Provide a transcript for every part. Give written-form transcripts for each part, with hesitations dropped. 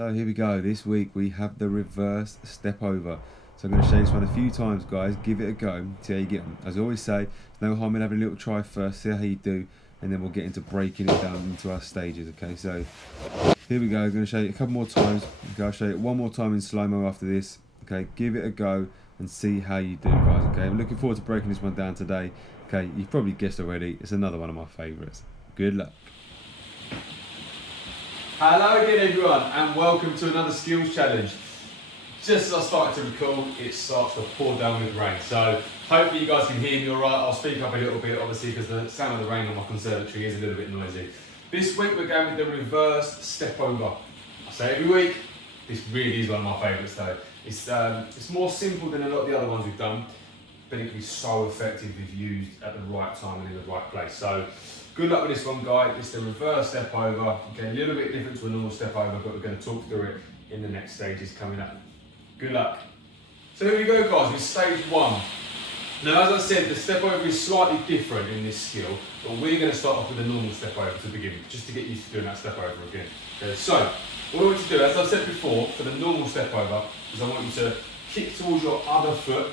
So here we go. This week we have the reverse step over. So I'm going to show you this one a few times, guys. Give it a go. See how you get on. As I always say, there's no harm in having a little try first. See how you do, and then we'll get into breaking it down into our stages. Okay. So here we go. I'm going to show you a couple more times. Okay. I'll show you it one more time in slow-mo after this. Okay. Give it a go and see how you do, guys. Okay. I'm looking forward to breaking this one down today. Okay. You've probably guessed already. It's another one of my favourites. Good luck. Hello again everyone and welcome to another skills challenge. Just as I started to record, it starts to pour down with rain, so hopefully you guys can hear me alright. I'll speak up a little bit obviously because the sound of the rain on my conservatory is a little bit noisy. This week we're going with the reverse step over. I say every week, this really is one of my favourites though. It's more simple than a lot of the other ones we've done, but it can be so effective if used at the right time and in the right place. So good luck with this one, guys. It's the reverse step over. Okay, a little bit different to a normal step over, but we're going to talk through it in the next stages coming up. Good luck. So here we go, guys, with stage one. Now, as I said, the step over is slightly different in this skill, but we're going to start off with a normal step over to begin with, just to get used to doing that step over again. Okay, so what I want you to do, as I've said before, for the normal step over, is I want you to kick towards your other foot,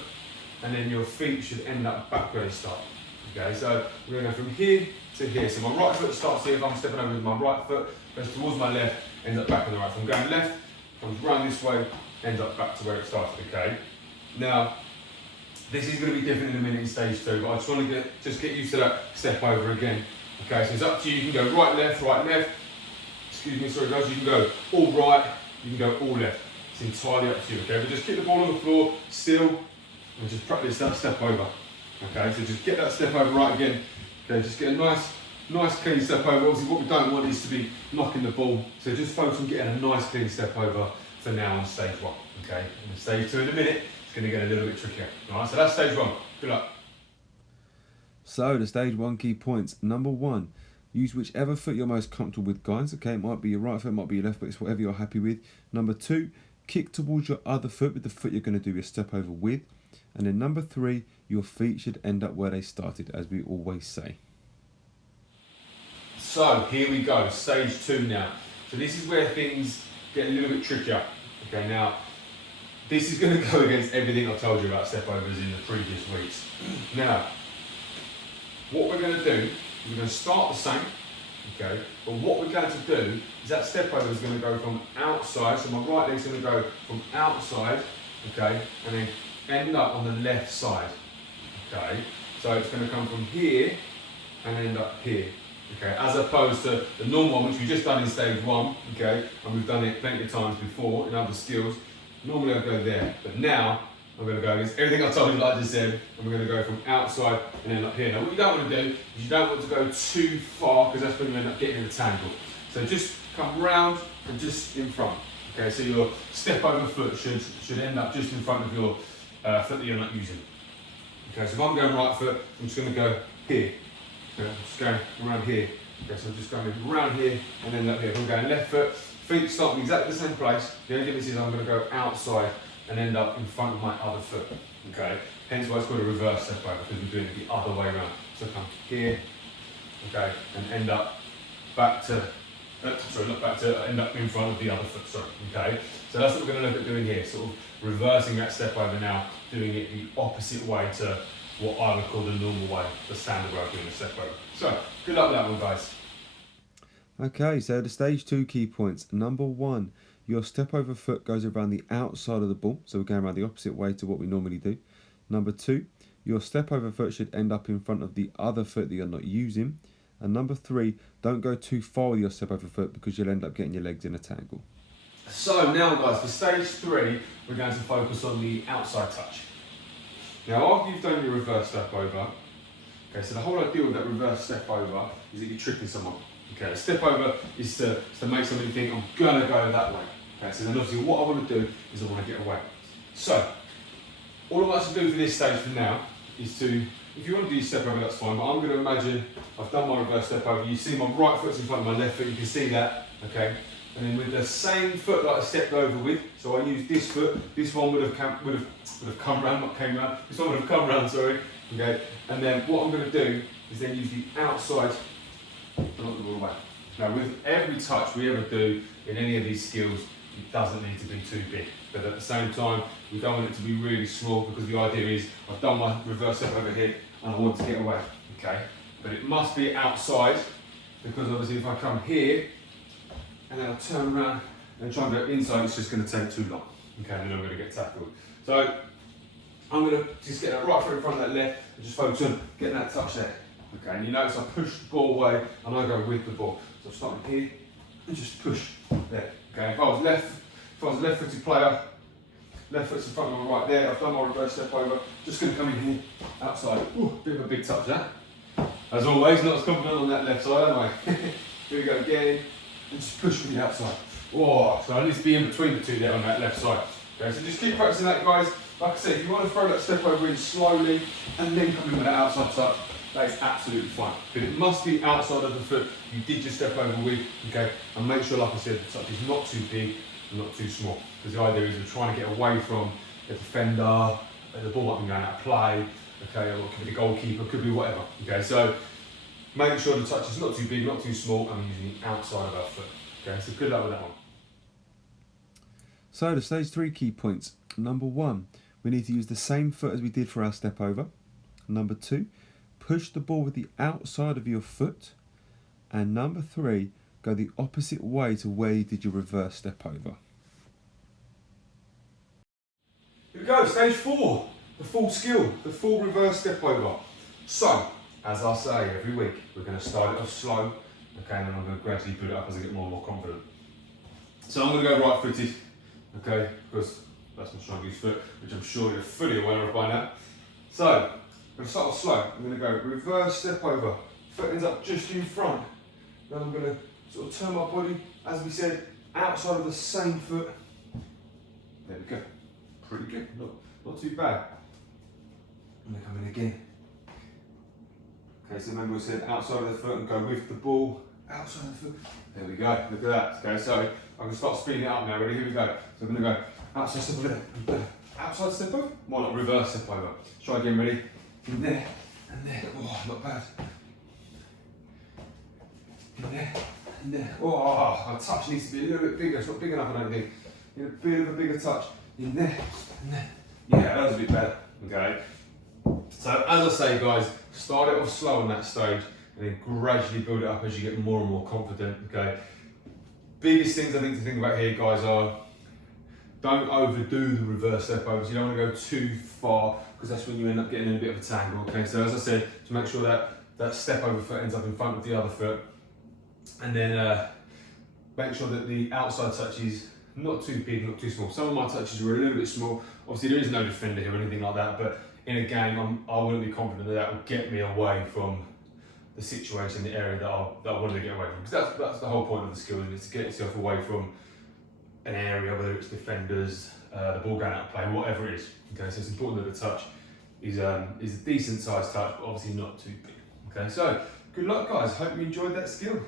and then your feet should end up back where they start. Okay, so we're going to go from here to here. So my right foot starts here. If I'm stepping over with my right foot, goes towards my left, ends up back on the right. If I'm going left, comes round this way, ends up back to where it started. Okay. Now, this is going to be different in a minute in stage two, but I just want to get used to that step over again. Okay, so it's up to you. You can go right, left. Excuse me, sorry guys. You can go all right. You can go all left. It's entirely up to you. Okay, but just keep the ball on the floor still, and just practice that step over. Okay, so just get that step over right again. Okay, just get a nice clean step over. Obviously what we don't want is to be knocking the ball. So just focus on getting a nice clean step over for now on stage one. Okay, and stage two in a minute, it's going to get a little bit trickier. Alright, so that's stage one. Good luck. So the stage one key points. Number one, use whichever foot you're most comfortable with, guys. Okay, it might be your right foot, it might be your left, but it's whatever you're happy with. Number two, kick towards your other foot with the foot you're going to do your step over with. And then number three, your feet should end up where they started, as we always say. So here we go, stage two now. So this is where things get a little bit trickier. Okay, now this is going to go against everything I've told you about step overs in the previous weeks. Now, what we're going to do is we're going to start the same. Okay, but what we're going to do is that step over is going to go from outside. So my right leg's going to go from outside. Okay, and then end up on the left side. Okay, so it's going to come from here and end up here. Okay, as opposed to the normal one, which we've just done in stage one. Okay, and we've done it plenty of times before in other skills. Normally I'll go there, but now I'm going to go against everything I told you, like I just said, and we're going to go from outside and end up here. Now, what you don't want to do is you don't want to go too far because that's when you end up getting in a tangle. So just come round and just in front. Okay, so your step over foot should end up just in front of your foot that you're not using. Okay, so if I'm going right foot, I'm just going to go here. Okay, I'm just going around here. Okay, so I'm just going around here and then up here. If I'm going left foot, feet start in exactly the same place. The only difference is I'm going to go outside and end up in front of my other foot. Okay, hence why it's called a reverse step over, because we're doing it the other way around. So come here, okay, and end up back to, end up in front of the other foot, sorry, okay. So that's what we're going to look at doing here, sort of reversing that step over now, doing it the opposite way to what I would call the normal way, the standard way of doing the step over. So, good luck with that one, guys. Okay, so the stage two key points. Number one, your step over foot goes around the outside of the ball, so we're going around the opposite way to what we normally do. Number two, your step over foot should end up in front of the other foot that you're not using. And number three, don't go too far with your step over foot because you'll end up getting your legs in a tangle. So now guys, for stage three, we're going to focus on the outside touch. Now after you've done your reverse step over, okay, so the whole idea with that reverse step over is that you're tricking someone. Okay, the step over is to make somebody think, I'm gonna go that way. Okay, so then obviously what I want to do is I want to get away. So, all I want to do for this stage for now is to, if you want to do your step over, that's fine, but I'm going to imagine I've done my reverse step over. You see my right foot's in front of my left foot, you can see that, okay? And then with the same foot that I stepped over with, so I used this foot, this one would have come round, not came round, this one would have come round, sorry, okay? And then what I'm going to do is then use the outside to knock the ball away. Now with every touch we ever do in any of these skills, It doesn't need to be too big, but at the same time, we don't want it to be really small, because the idea is I've done my reverse step over here and I want to get away, okay? But it must be outside, because obviously if I come here and then I turn around and try and go inside, it's just going to take too long, okay? And then I'm going to get tackled. So I'm going to just get that right foot in front of that left and just focus on getting that touch there, okay? And you notice I push the ball away and I go with the ball. So I'm starting here and just push there, okay? If I was a left-footed player, left foot's in front of me right there, I've done my reverse step over, just going to come in here, outside. Ooh, bit of a big touch that. As always, not as confident on that left side, am I? Here we go again, and just push from the outside. Oh, so I need to be in between the two there on that left side. Okay, so just keep practicing that, guys. Like I said, if you want to throw that step over in slowly and then come in with that outside touch, that is absolutely fine. But it must be outside of the foot you did your step over with, okay? And make sure, like I said, the touch is not too big and not too small. Because the idea is we're trying to get away from the defender, the ball might be going out of play, okay, or it could be the goalkeeper, it could be whatever, okay? So make sure the touch is not too big, not too small, and using the outside of our foot, okay? So good luck with that one. So the stage 3 key points. Number 1, we need to use the same foot as we did for our step over. Number 2, push the ball with the outside of your foot. And number 3, go the opposite way to where you did your reverse step over. Here we go, stage 4, the full skill, the full reverse step over. So, as I say every week, we're going to start it off slow, okay, and then I'm going to gradually build it up as I get more and more confident. So I'm going to go right footed, okay, because that's my strongest foot, which I'm sure you're fully aware of by now. So, I'm going to start off slow. I'm going to go reverse step over, foot ends up just in front. Then I'm going to sort of turn my body, as we said, outside of the same foot. There we go. Pretty good, not too bad. I'm going to come in again. Okay, so remember we said outside of the foot and go with the ball, outside of the foot. There we go, look at that. Okay, so I'm going to start speeding it up now, ready? Here we go. So I'm going to go outside step over, outside step over, more like reverse step over. Try again, ready? In there, and there. Oh, not bad. In there, and there. Oh, our touch needs to be a little bit bigger. It's not big enough, I don't think. Need a bit of a bigger touch. In there, and there. Yeah, that was a bit better, okay? So as I say, guys, start it off slow on that stage and then gradually build it up as you get more and more confident, okay? Biggest things I think to think about here, guys, are don't overdo the reverse step overs. You don't want to go too far, because that's when you end up getting in a bit of a tangle, okay? So as I said, to make sure that that step over foot ends up in front of the other foot, and then make sure that the outside touch is not too big, not too small. Some of my touches were a little bit small. Obviously there is no defender here or anything like that, but in a game I wouldn't be confident that that would get me away from the situation, the area that I wanted to get away from. Because that's the whole point of the skill, is to get yourself away from an area, whether it's defenders, the ball going out of play, whatever it is. Okay, so it's important that the touch is a decent sized touch, but obviously not too big. Okay, so good luck, guys. Hope you enjoyed that skill.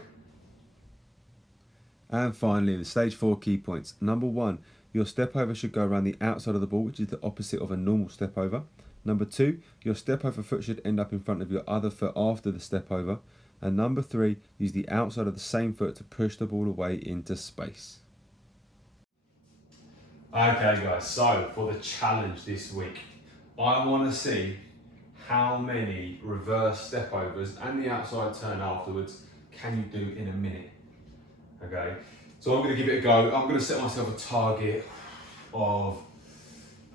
And finally, the stage 4 key points. Number 1, your step over should go around the outside of the ball, which is the opposite of a normal step over. Number 2, your step over foot should end up in front of your other foot after the step over. And number 3, use the outside of the same foot to push the ball away into space. Okay, guys, so for the challenge this week, I want to see how many reverse step overs and the outside turn afterwards can you do in a minute. Okay, so I'm going to give it a go. I'm going to set myself a target of,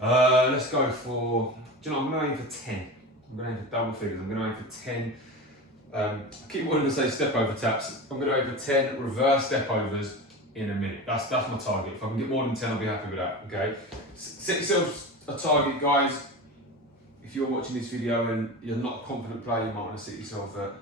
let's go for, do you know, I'm going to aim for 10. I'm going to aim for double figures. I'm going to aim for 10. I keep wanting to say step over taps. I'm going to aim for 10 reverse step overs in a minute. That's my target. If I can get more than 10, I'll be happy with that. Okay, set yourself a target, guys. If you're watching this video and you're not a confident player, you might want to set yourself at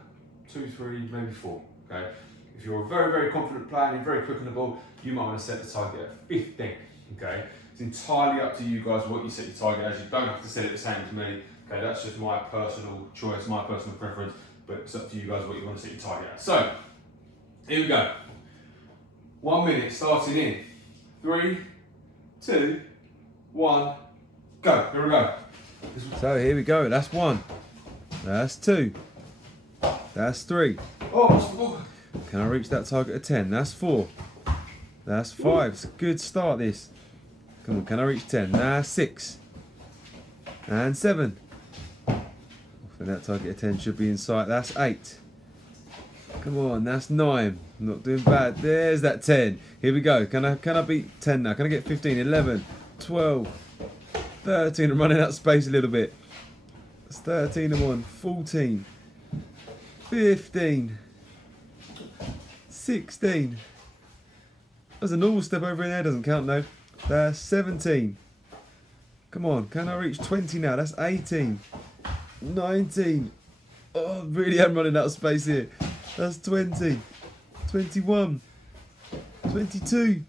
2, 3, maybe 4. Okay. If you're a very, very confident player and you're very quick on the ball, you might want to set the target at 15, okay? It's entirely up to you guys what you set your target as. You don't have to set it the same as me, okay? That's just my personal choice, my personal preference, but it's up to you guys what you want to set your target at. So, here we go. 1 minute, starting in 3, 2, 1, go. Here we go. So here we go, that's 1, that's 2, that's 3. Oh. Can I reach that target of 10? That's 4. That's 5. It's a good start, this. Come on, can I reach 10? Nah, 6. And 7. I think that target of 10 should be in sight. That's 8. Come on, that's 9. Not doing bad. There's that 10. Here we go. Can I beat 10 now? Can I get 15, 11, 12, 13? I'm running out of space a little bit. That's 13 I'm on. 14, 15, 16. There's a normal step over in there. Doesn't count though. That's 17. Come on, can I reach 20 now? That's 18, 19. Oh, I really am running out of space here. That's 20, 21, 22,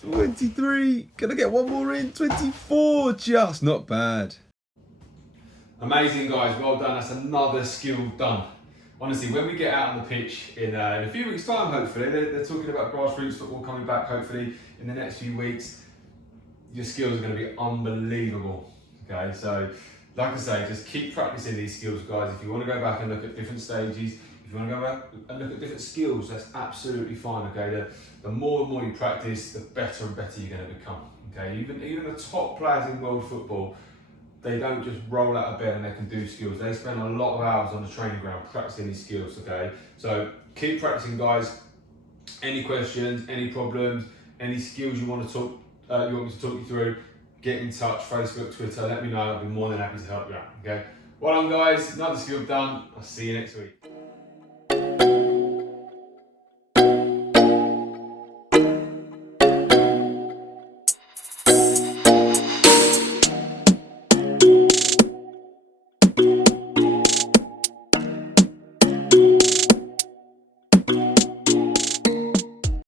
23. Can I get one more in? 24. Just not bad. Amazing, guys. Well done. That's another skill done. Honestly, when we get out on the pitch in a few weeks' time, hopefully, they're talking about grassroots football coming back, hopefully, in the next few weeks. Your skills are going to be unbelievable. Okay, so like I say, just keep practicing these skills, guys. If you want to go back and look at different stages, if you want to go back and look at different skills, that's absolutely fine. Okay, the more and more you practice, the better and better you're going to become. Okay, even the top players in world football, they don't just roll out of bed and they can do skills. They spend a lot of hours on the training ground practicing these skills. Okay, so keep practicing, guys. Any questions, any problems, any skills you want to talk. You want me to talk you through, get in touch, Facebook, Twitter, let me know. I'll be more than happy to help you out, okay? Well done, guys. Another skill done. I'll see you next week.